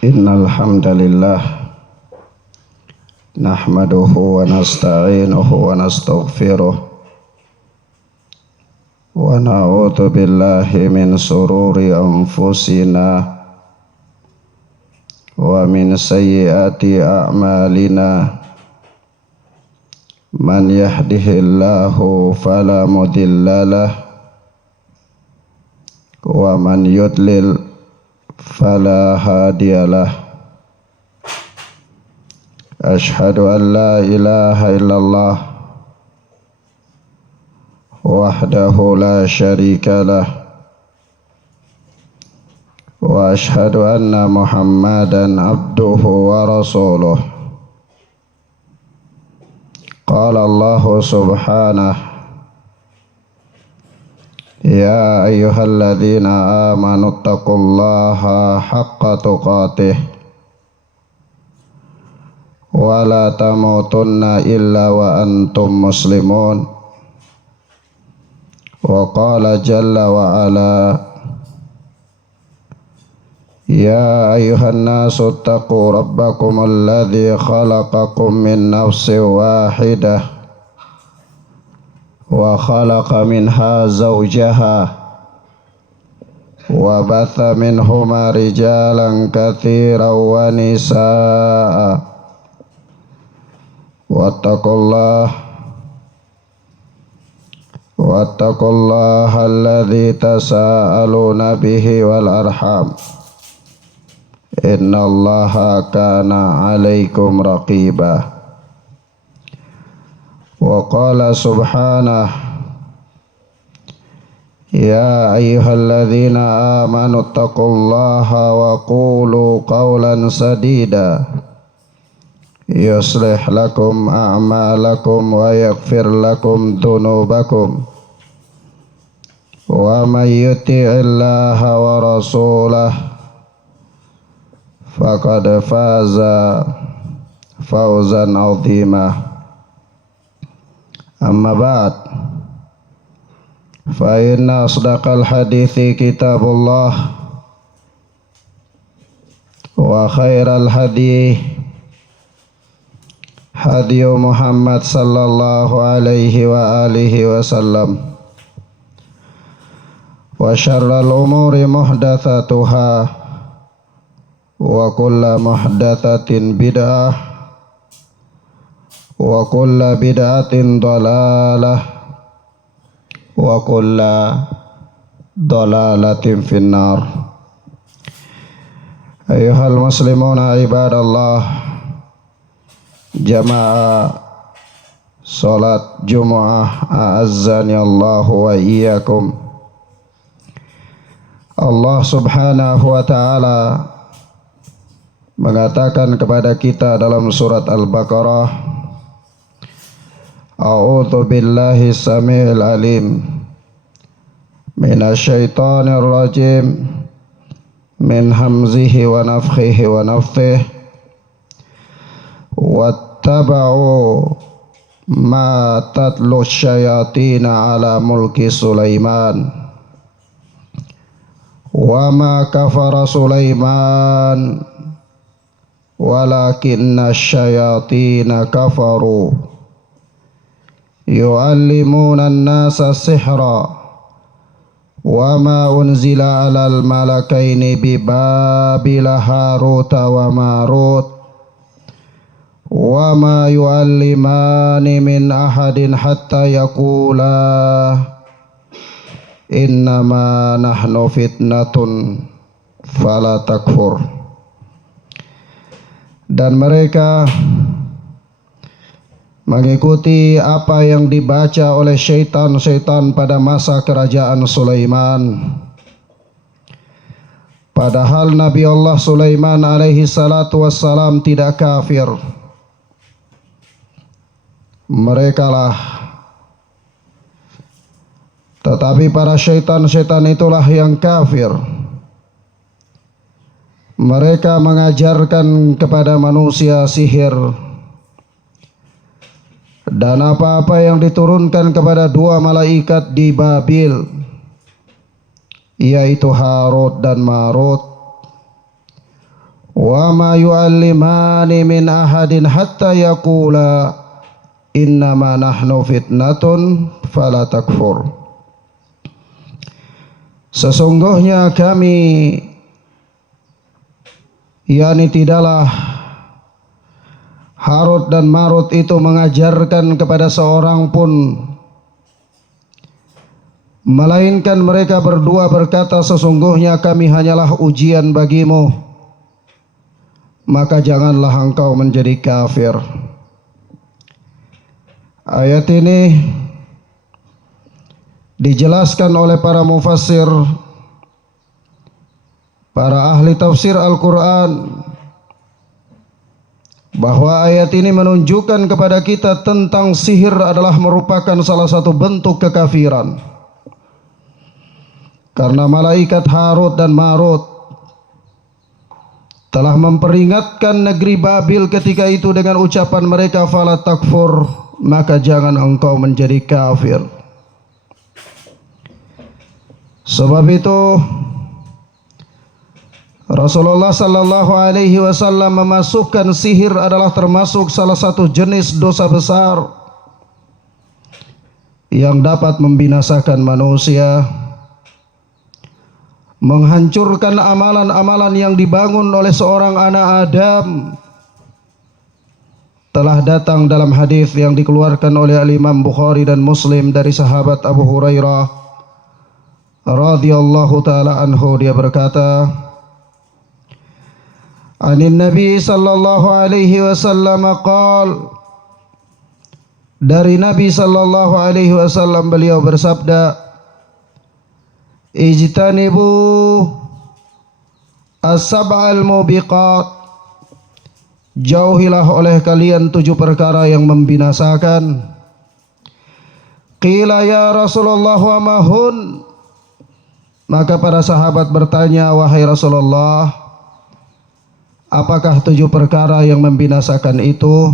Innal hamdalillah nahmaduhu wa nasta'inuhu wa nastaghfiruh wa na'udzu billahi min sururi anfusina wa min sayyiati a'malina. Man yahdihillahu fala mudhillalah wa man yudlil fala hadiyalah. Ashhadu an la ilaha illallah wahdahu la syarika lah wa ashhadu anna Muhammadan abduhu wa rasuluh. Qala Allah subhanahu ya ayyuhalladzina amanu taqullaha haqqa tuqatih wa la tamutunna illa wa antum muslimun. Wa qala jalla wa ala ya ayyuhan nasu taqu rabbakum alladzi khalaqakum min nafsin wahidah wa khalaqa minha zawjaha wa batha minhuma rijalan katsiran wa nisaa wattaqullaha alladzi tasaaluna bihi wal arham innallaha kana 'alaikum raqiba. Wa qala subhanahu ya ayyuhalladzina amanu taqullaha wa qulu qawlan sadida yuslih lakum a'malakum wa yaghfir lakum dhunubakum wa may yuti'illaha wa rasulahu faqad faza fawzan 'azima. Amma ba'd, fa inna asdaqal hadithi kitabullah wa khairal hadi hadiyu Muhammad sallallahu alaihi wa alihi wasallam wa syarral umuri muhdatsatuha wa kullu muhdatsatin bid'ah wa kullu bid'atin dhalalah wa kullu dhalalatin finnar. Ayyuhal muslimuna ibadallah, jamaah salat Jumu'ah a'azzani Allahu wa iyyakum. Allah subhanahu wa ta'ala mengatakan kepada kita dalam surat Al-Baqarah, a'udzu billahi samiil alim minasyaitonir rajim min hamzihi wa nafthihi wa nafthihi wattaba'u ma tatlu syayatina ala mulki Sulaiman wa ma kafara Sulaiman walakinna syayatina kafaru yu'allimuna an-nasa sihra wa ma unzila 'alal malakaini bi Babila Haruta wa Marut wa ma yu'allimani min ahadin hatta yaqula innama nahnu fitnatun fala takfur. Dan mereka mengikuti apa yang dibaca oleh syaitan-syaitan pada masa kerajaan Sulaiman. Padahal Nabi Allah Sulaiman alaihi salatu wassalam tidak kafir. Merekalah, tetapi para syaitan-syaitan itulah yang kafir. Mereka mengajarkan kepada manusia sihir dan apa-apa yang diturunkan kepada dua malaikat di Babil, yaitu Harut dan Marut. wa ma yu'allimani min ahadin hatta yaqula innama nahnu fitnatun fala takfur. Sesungguhnya kami, yakni tidaklah Harut dan Marut itu mengajarkan kepada seorang pun, melainkan mereka berdua berkata, sesungguhnya kami hanyalah ujian bagimu, maka janganlah engkau menjadi kafir. Ayat ini dijelaskan oleh para mufassir, para ahli tafsir Al-Quran, bahwa ayat ini menunjukkan kepada kita tentang sihir adalah merupakan salah satu bentuk kekafiran. Karena malaikat Harut dan Marut telah memperingatkan negeri Babil ketika itu dengan ucapan mereka, fala takfur, maka jangan engkau menjadi kafir. Sebab itu Rasulullah sallallahu alaihi wasallam memasukkan sihir adalah termasuk salah satu jenis dosa besar yang dapat membinasakan manusia, menghancurkan amalan-amalan yang dibangun oleh seorang anak Adam. Telah datang dalam hadis yang dikeluarkan oleh Imam Bukhari dan Muslim dari sahabat Abu Hurairah radhiyallahu taala anhu, dia berkata, anin Nabi sallallahu alaihi wasallam qaal, dari Nabi sallallahu alaihi wasallam beliau bersabda, ijtanibu as-sab'al mubiqat, jauhilah oleh kalian 7 perkara yang membinasakan. Qila ya Rasulullah wa mahun, maka para sahabat bertanya, wahai Rasulullah, apakah 7 perkara yang membinasakan itu?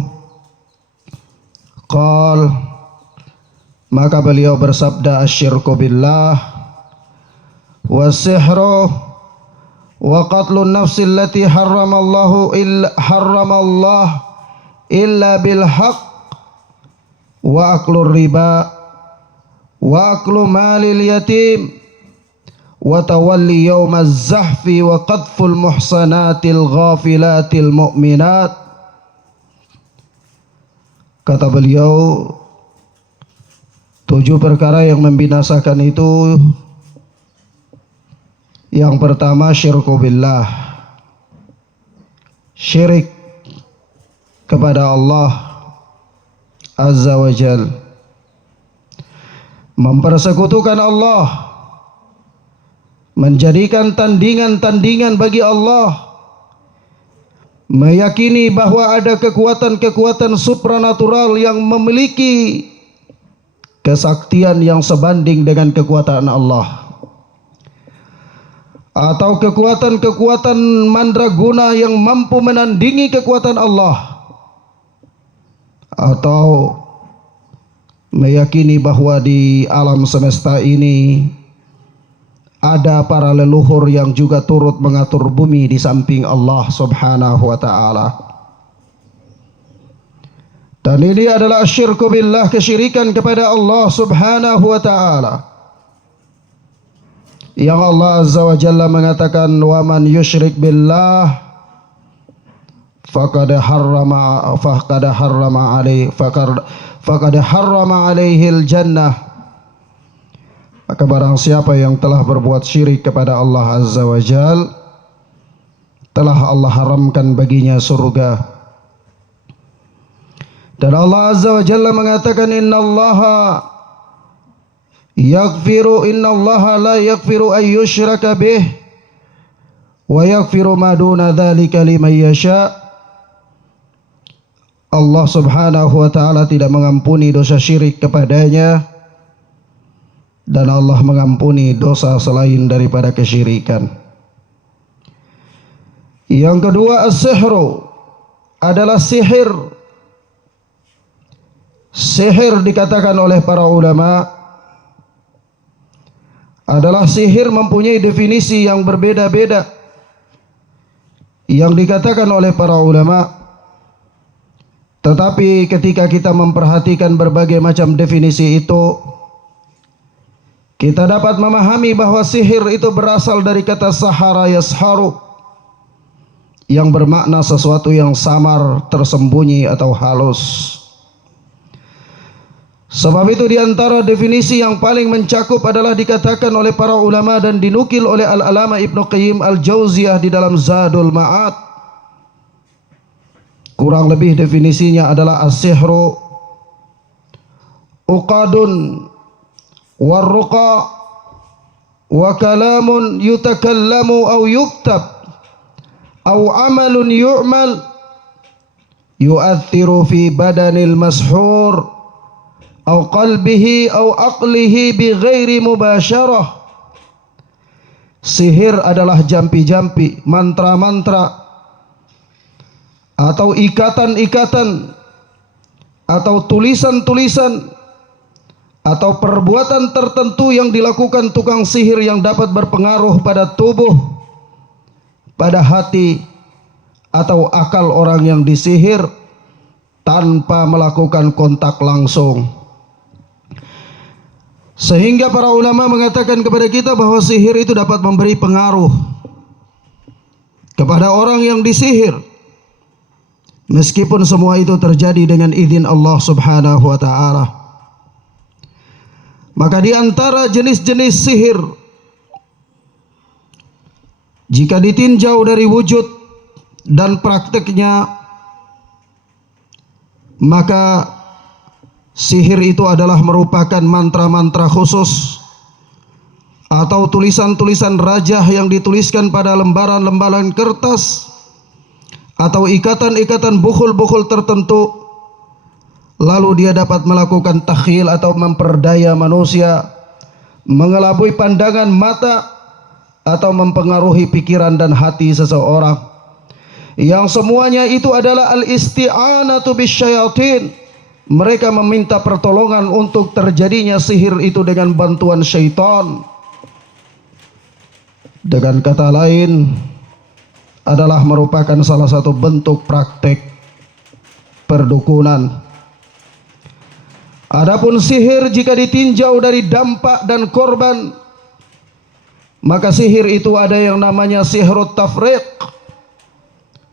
Qal, maka beliau bersabda, asyirku billah, wasihru, wa qatlun nafsi allati harramallah illa bil haqq, wa aklur riba, wa aklu malil yatim, wa tawalli yawmaz zahfi, wa qadful muhsanatil ghafilatil mu'minat. Kata beliau, 7 perkara yang membinasakan itu, yang pertama syirku billah, syirik kepada Allah Azza wa Jal, mempersekutukan Allah, menjadikan tandingan-tandingan bagi Allah, meyakini bahwa ada kekuatan-kekuatan supranatural yang memiliki kesaktian yang sebanding dengan kekuatan Allah, atau kekuatan-kekuatan mandraguna yang mampu menandingi kekuatan Allah, atau meyakini bahwa di alam semesta ini ada para leluhur yang juga turut mengatur bumi di samping Allah subhanahu wa ta'ala. Dan ini adalah syirku billah, kesyirikan kepada Allah subhanahu wa ta'ala, yang Allah azza wa jalla mengatakan, wa man yusyrik billah faqad harrama alaihil jannah. Maka barang siapa yang telah berbuat syirik kepada Allah azza wa jalla, telah Allah haramkan baginya surga. Dan Allah azza wa jalla mengatakan, innallaha la yaghfiru an yushraka bih wa yaghfiru ma duna dzalika liman yasha. Allah subhanahu wa ta'ala tidak mengampuni dosa syirik kepadanya, dan Allah mengampuni dosa selain daripada kesyirikan. Yang kedua, as-sihru adalah sihir. Sihir dikatakan oleh para ulama adalah sihir mempunyai definisi yang berbeda-beda. yang dikatakan oleh para ulama. Tetapi ketika kita memperhatikan berbagai macam definisi itu, kita dapat memahami bahwa sihir itu berasal dari kata sahara yasharu, yang bermakna sesuatu yang samar, tersembunyi atau halus. Sebab itu di antara definisi yang paling mencakup adalah dikatakan oleh para ulama dan dinukil oleh Al-Alama Ibnu Qayyim Al-Jauziyah di dalam Zadul Ma'ad. Kurang lebih definisinya adalah as-sihru uqadun warruqa wa kalamun yutakallamu aw yuktab aw amalun yu'mal yu'athiru fi badanil mashhur aw qalbihi aw aqlihi bi ghairi mubasyarah. Sihir adalah jampi-jampi, mantra-mantra, atau ikatan-ikatan, atau tulisan-tulisan, atau perbuatan tertentu yang dilakukan tukang sihir yang dapat berpengaruh pada tubuh, pada hati, atau akal orang yang disihir tanpa melakukan kontak langsung. Sehingga para ulama mengatakan kepada kita bahwa sihir itu dapat memberi pengaruh kepada orang yang disihir, meskipun semua itu terjadi dengan izin Allah Subhanahu wa ta'ala. Maka di antara jenis-jenis sihir, jika ditinjau dari wujud dan prakteknya, maka sihir itu adalah merupakan mantra-mantra khusus atau tulisan-tulisan rajah yang dituliskan pada lembaran-lembaran kertas atau ikatan-ikatan bukhul-bukhul tertentu, lalu dia dapat melakukan takhyil atau memperdaya manusia, mengelabui pandangan mata, atau mempengaruhi pikiran dan hati seseorang, yang semuanya itu adalah al-isti'anatu bisyayatin. Mereka meminta pertolongan untuk terjadinya sihir itu dengan bantuan syaitan. Dengan kata lain, adalah merupakan salah satu bentuk praktek perdukunan. Adapun sihir jika ditinjau dari dampak dan korban, maka sihir itu ada yang namanya sihrut tafriq,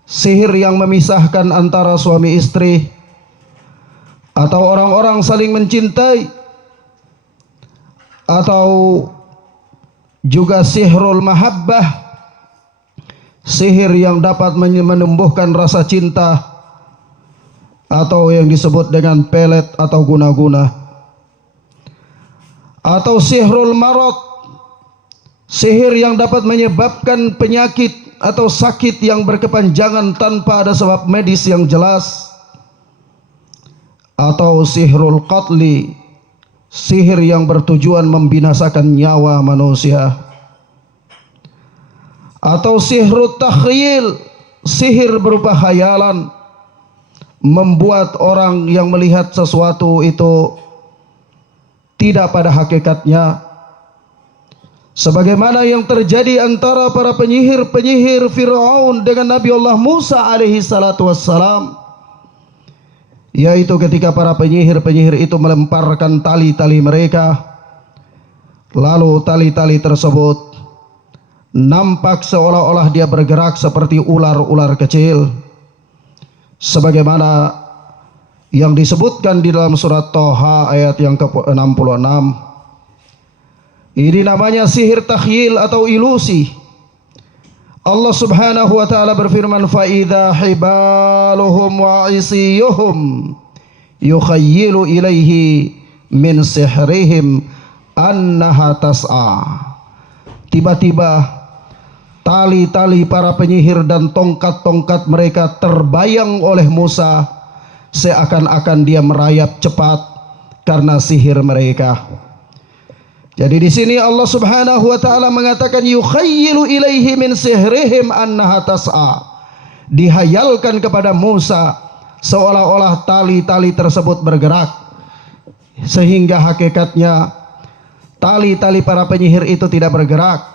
sihir yang memisahkan antara suami istri atau orang-orang saling mencintai, atau juga sihrul mahabbah, sihir yang dapat menumbuhkan rasa cinta, atau yang disebut dengan pelet atau guna-guna, atau sihrul marad, sihir yang dapat menyebabkan penyakit atau sakit yang berkepanjangan tanpa ada sebab medis yang jelas, atau sihrul qatli, sihir yang bertujuan membinasakan nyawa manusia, atau sihrut takhyil, sihir berupa khayalan, membuat orang yang melihat sesuatu itu tidak pada hakikatnya, sebagaimana yang terjadi antara para penyihir-penyihir Fir'aun dengan Nabi Allah Musa alaihi salatu wassalam, yaitu ketika para penyihir-penyihir itu melemparkan tali-tali mereka, lalu tali-tali tersebut nampak seolah-olah dia bergerak seperti ular-ular kecil, sebagaimana yang disebutkan di dalam surat Toha ayat yang ke-66. Ini namanya sihir takhyil atau ilusi. Allah Subhanahu wa ta'ala berfirman, fa idza hibaluhum wa isiyuhum yukhayyilu ilaihi min sihrihim annaha tas'a. Tiba-tiba tali-tali para penyihir dan tongkat-tongkat mereka terbayang oleh Musa, seakan-akan dia merayap cepat karena sihir mereka. Jadi di sini Allah Subhanahu wa taala mengatakan yukhayyilu ilaihi min sihrihim annaha tas'a. Dihayalkan kepada Musa seolah-olah tali-tali tersebut bergerak, sehingga hakikatnya tali-tali para penyihir itu tidak bergerak.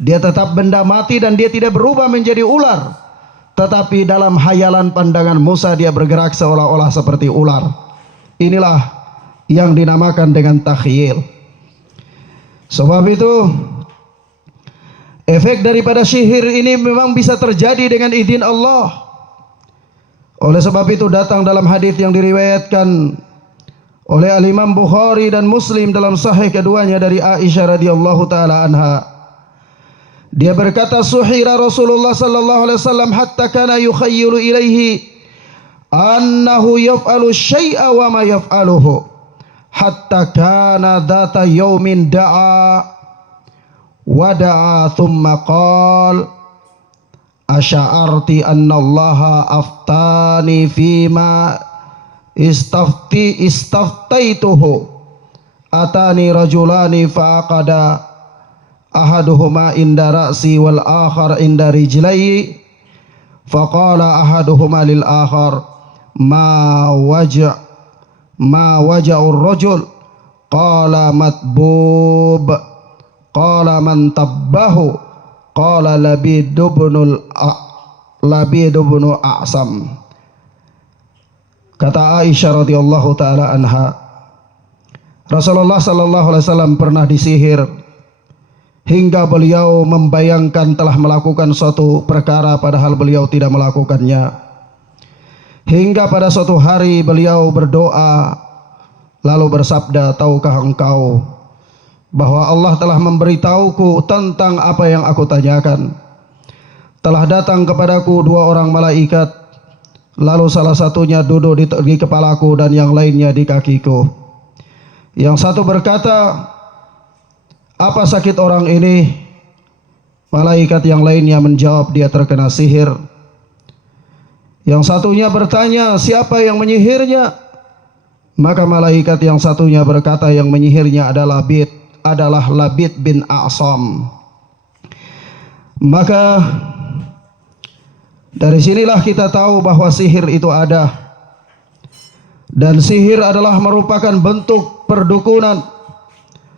Dia tetap benda mati dan dia tidak berubah menjadi ular, tetapi dalam hayalan pandangan Musa dia bergerak seolah-olah seperti ular. Inilah yang dinamakan dengan takhyil. Sebab itu efek daripada sihir ini memang bisa terjadi dengan izin Allah. Oleh sebab itu datang dalam hadis yang diriwayatkan oleh Al-Imam Bukhari dan Muslim dalam sahih keduanya dari Aisyah radhiyallahu taala anha. Dia berkata, suhira Rasulullah sallallahu alaihi wasallam hatta kana yukhayyilu ilaihi annahu yaf'alu syai'a wa ma yaf'aluhu hatta kana dhata yaumin da'a wa da'a thumma qala asy'arti anna Allah aftani fima istaftaituhu atani rajulani faqada ahaduhuma inda ra'si wal akhar inda rijlayhi faqala ahaduhuma lil akhar ma waja'ur rajul qala matbub qala man tabbahu qala labid ibn a'sam. Kata Aisyah radhiyallahu taala anha, Rasulullah sallallahu alaihi wasallam pernah disihir hingga beliau membayangkan telah melakukan suatu perkara padahal beliau tidak melakukannya. Hingga pada suatu hari beliau berdoa lalu bersabda, tahukah engkau bahwa Allah telah memberitahuku tentang apa yang aku tanyakan. Telah datang kepadaku dua orang malaikat, lalu salah satunya duduk di kepalaku dan yang lainnya di kakiku. Yang satu berkata, apa sakit orang ini? Malaikat yang lainnya menjawab, dia terkena sihir. Yang satunya bertanya, siapa yang menyihirnya? Maka malaikat yang satunya berkata, yang menyihirnya adalah Labid bin A'sam. Maka dari sinilah kita tahu bahwa sihir itu ada. Dan sihir adalah merupakan bentuk perdukunan.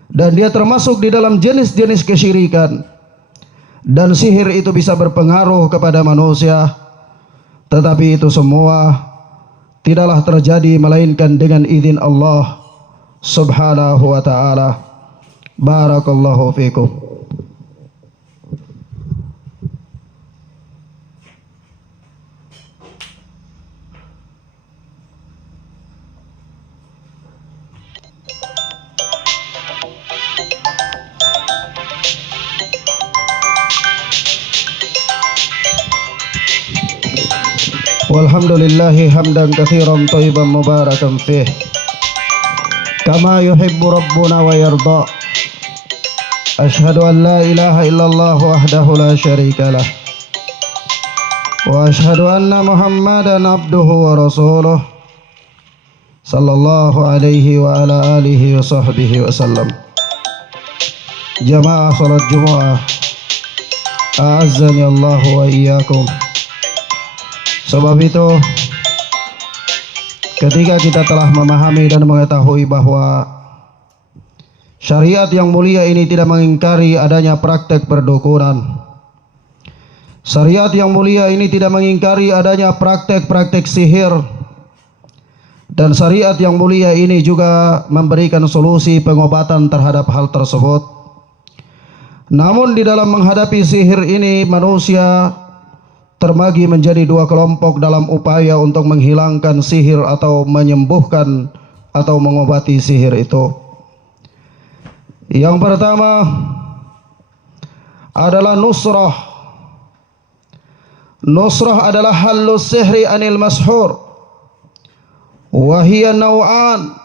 Dan dia termasuk di dalam jenis-jenis kesyirikan. Dan sihir itu bisa berpengaruh kepada manusia. Tetapi itu semua tidaklah terjadi melainkan dengan izin Allah subhanahu wa ta'ala. Barakallahu fikum. Walhamdulillahi hamdan katsiran thayyiban mubarakan fih kama yuhibbu rabbuna wa yarda. Ashhadu an la ilaha illallah wahdahu la syarika lah wa ashhadu anna Muhammadan abduhu wa rasuluh sallallahu alaihi wa ala alihi wa sahbihi wa sallam. Jamaah salat Jumat, a'azzani Allah wa iyyakum. Sebab itu ketika kita telah memahami dan mengetahui bahwa syariat yang mulia ini tidak mengingkari adanya praktek perdukunan, syariat yang mulia ini tidak mengingkari adanya praktek-praktek sihir, dan syariat yang mulia ini juga memberikan solusi pengobatan terhadap hal tersebut. Namun di dalam menghadapi sihir ini manusia terbagi menjadi dua kelompok dalam upaya untuk menghilangkan sihir atau menyembuhkan atau mengobati sihir itu. Yang pertama adalah nusrah. Nusrah adalah halus sihri anil mashur. Wahia naw'an.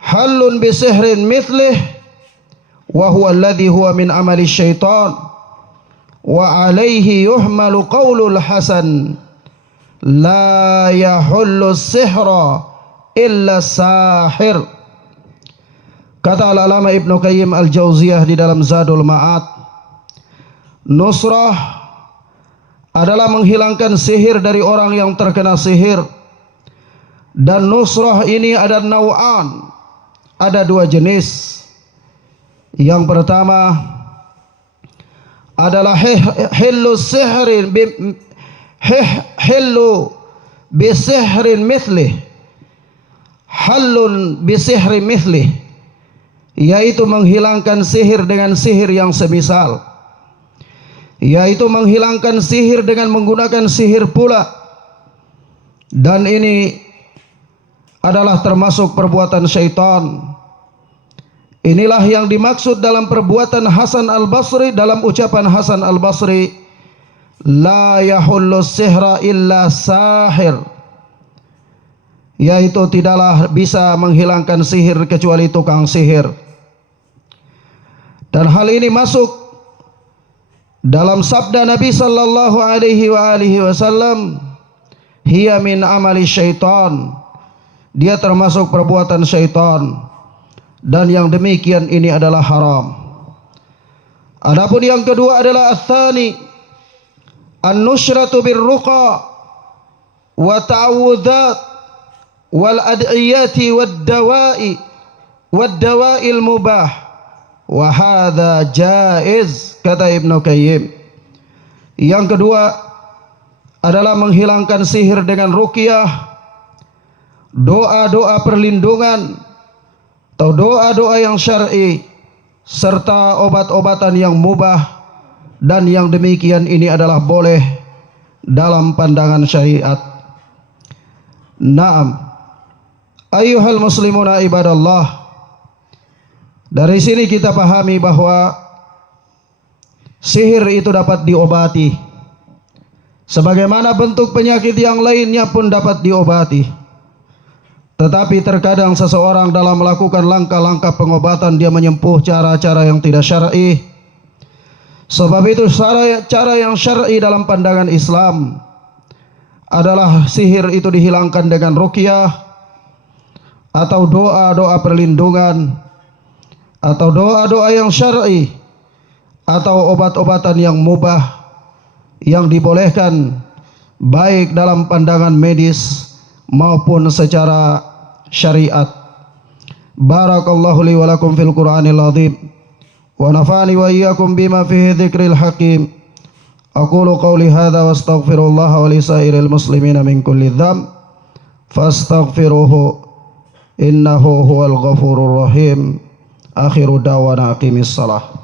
Halun bisihrin mithlih. Wahuwa alladhi huwa min amali syaitan. Wa alaihi yuhmalu qawlul hasan la yahullu sihra illa sahir. Kata al-alama Ibnu Qayyim al-Jauziyah di dalam Zadul Ma'ad, nusrah adalah menghilangkan sihir dari orang yang terkena sihir. Dan nusrah ini ada naw'an, ada dua jenis. Yang pertama adalah hillu sihrin hillu bisihrin mithlih, halun bisihrin mithlih, yaitu menghilangkan sihir dengan sihir yang semisal, yaitu menghilangkan sihir dengan menggunakan sihir pula. Dan ini adalah termasuk perbuatan syaitan. Inilah yang dimaksud dalam perbuatan Hasan al-Basri, dalam ucapan Hasan al-Basri, la yahullu sihra illa sahir, yaitu tidaklah bisa menghilangkan sihir kecuali tukang sihir. Dan hal ini masuk dalam sabda Nabi sallallahu alaihi wasallam, hiya min amali syaitan, dia termasuk perbuatan syaitan, dan yang demikian ini adalah haram. Adapun yang kedua adalah ats-tsani an-nusyratu bir-ruqa wa ta'awudzat wal ad'iyati wad-dawa'il mubah wa hadza jaiz, kata Ibnu Qayyim. Yang kedua adalah menghilangkan sihir dengan ruqyah, doa-doa perlindungan atau doa-doa yang syar'i, serta obat-obatan yang mubah, dan yang demikian ini adalah boleh dalam pandangan syariat. Naam, ayyuhal muslimuna ibadallah, dari sini kita pahami bahwa sihir itu dapat diobati, sebagaimana bentuk penyakit yang lainnya pun dapat diobati. Tetapi terkadang seseorang dalam melakukan langkah-langkah pengobatan dia menyempuh cara-cara yang tidak syar'i. Sebab itu cara yang syar'i dalam pandangan Islam adalah sihir itu dihilangkan dengan ruqyah, atau doa-doa perlindungan, atau doa-doa yang syar'i, atau obat-obatan yang mubah yang dibolehkan baik dalam pandangan medis maupun secara syariat. Barakallahu li wa lakum fil Qur'anil azim wa nafa'ani wa iyyakum bima fihi dzikril hakim. Aqulu qawli hadza wa astaghfirullah wa li sairil muslimina min kulli dzamb fastaghfiruhu innahu huwal ghafurur rahim. Akhiru da'wana aqimis salah.